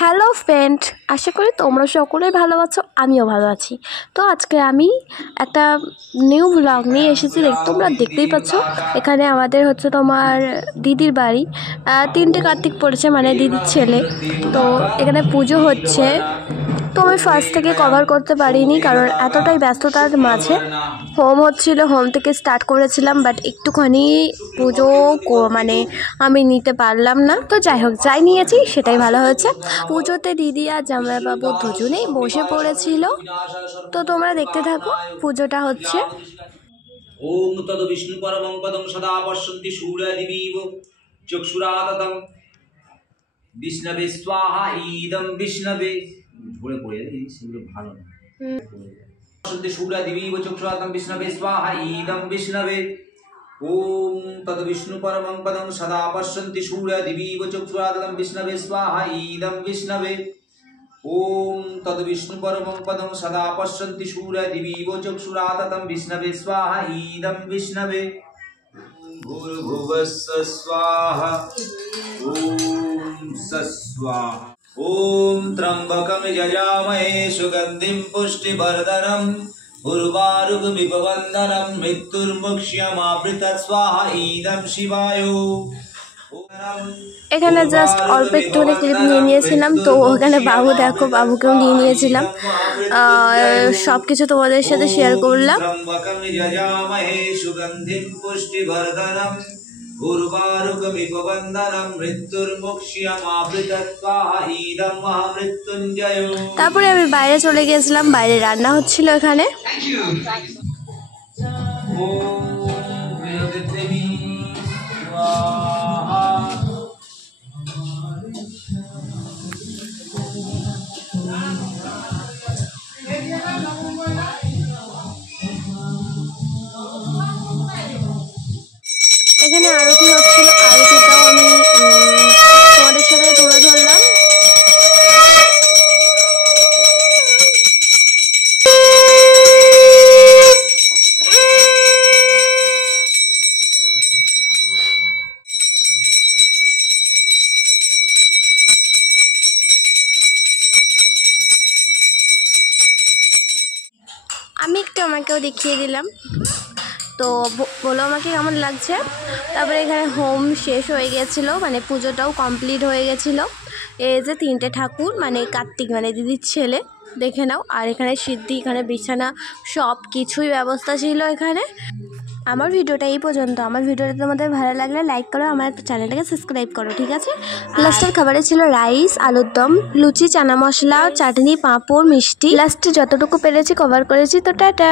Hello friend, আশা করি তোমরা সকলেই ভালো আছো, আমিও ভালো আছি। তো আজকে আমি একটা নিউ ব্লগ নিয়ে এসেছি। তোমরা দেখতেই পাচ্ছ এখানে আমাদের হচ্ছে তোমার দিদির বাড়ি। 3টে কার্তিক পড়েছে, মানে দিদির ছেলে। তো এখানে পুজো হচ্ছে। তো আমি ফার্স্ট থেকে কভার করতে পারিনি, কারণ এতটাই ব্যস্ততার মাঝে হোম হচ্ছিল। হোম থেকে স্টার্ট করেছিলাম, বাট একটুখানি পুজো মানে আমি নিতে পারলাম না। তো যাই হোক, যাই নিয়েছি সেটাই ভালো হয়েছে। পুজোতে দিদি আর জামাইবাবু দুজনেই বসে পড়েছিল। তো তোমরা দেখতে থাকো, পুজোটা হচ্ছে। ওম তদ বিষ্ণু পরমং পদং সদা পশ্যন্তি সূর্যদিবীব চক্ষুরাততং বিষ্ণবে স্বাহা ইদং বিষ্ণবে। ঝরে পড়ে সেগুলো ভালো না। পশ্যন্তি সূর্যদিবীব চক্ষুরাততং বিষ্ণবে স্বাহা ইদং বিষ্ণবে। ওম তদ বিষ্ণু পরমং পদং সদা পশ্যন্তি সূর্যদিবীব চক্ষুরাততং বিষ্ণবে স্বাহা ইদং বিষ্ণবে। ওম তদ বিষ্ণু পরমং পদং সদা পশ্যন্তি সূর্যদিবীব চক্ষুরাততং বিষ্ণবে স্বাহা ইদং বিষ্ণবে। ভূর্ভুবস্সঃ স্বাহা ওম স্বাহা। ওম ত্র্যম্বকং যজামহে সুগন্ধিং পুষ্টিবর্ধনং উর্বারুকমিব বন্ধনং মৃত্যুর্মুক্ষ্যমামৃতৎ স্বাহা ইদং শিবায়। এখানে জাস্ট অল্প একটুখানি ক্লিপ নিয়ে নিয়েছিলাম। তো ওখানে বাবু, দেখো বাবুকেও নিয়ে নিয়েছিলাম। সব কিছু তোমাদের সাথে শেয়ার করলাম। তারপরে আমি বাইরে চলে গিয়েছিলাম, বাইরে রান্না হচ্ছিল এখানে। এখানে আরতি হচ্ছিল, আরতিটাও আমি তোমাদের সাথে তুলে ধরলাম। আমি একটু আমাকেও দেখিয়ে দিলাম। তো বলো আমাকে কেমন লাগছে। তারপরে এখানে হোম শেষ হয়ে গেছিলো, মানে পুজোটাও কমপ্লিট হয়ে গেছিলো। এই যে 3টে ঠাকুর, মানে কার্তিক মানে দিদির ছেলে, দেখে নাও। আর এখানে সিদ্ধি, এখানে বিছানা, সব কিছুই ব্যবস্থা ছিল এখানে। আমার ভিডিওটা এই পর্যন্ত। আমার ভিডিওটা তোমাদের ভালো লাগলে লাইক করো, আমার চ্যানেলটাকে সাবস্ক্রাইব করো, ঠিক আছে। লাস্টের খাবারে ছিল রাইস, আলুর দম, লুচি, চানা মশলা, চাটনি, পাঁপড়, মিষ্টি। লাস্টে যতটুকু পেরেছি কভার করেছি। তো টাটা।